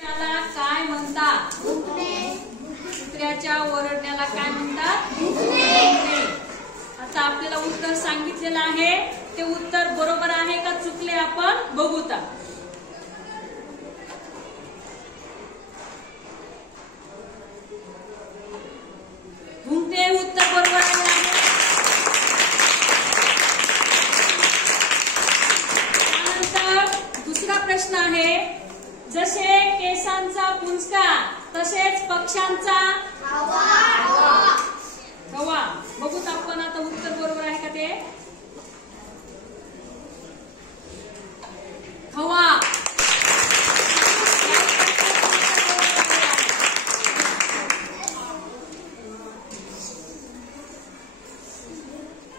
त्याला काय म्हणतात? कुत्र्याच्या ओरडण्याला काय म्हणतात? आता आपल्याला उत्तर सांगितलेलं आहे, ते उत्तर बरोबर आहे का चुकले आपण बघूता. भुंकणे उत्तर बरोबर आहे. त्यानंतर दुसरा प्रश्न आहे, जसे केसांचा पुंजका तसेच पक्ष्यांचा कवा. बघूत आपण आता उत्तर बरोबर आहे का ते. हवा.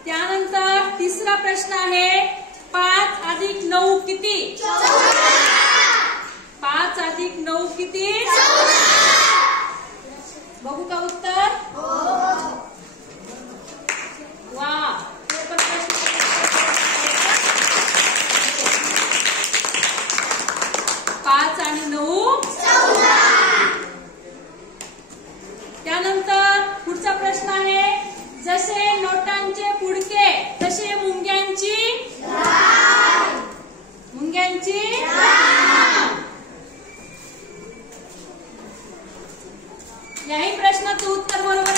त्यानंतर तिसरा प्रश्न आहे, 5 अधिक 9 किती? 5 अधिक 9 किती? बघू का उत्तर? वा. हे पण प्रश्न 5 आणि 9 14. त्यानंतर पुढचा प्रश्न आहे, जसे नोटांचे पुडके तसे मुंग्यांची याही प्रश्नाचं उत्तर बरोबर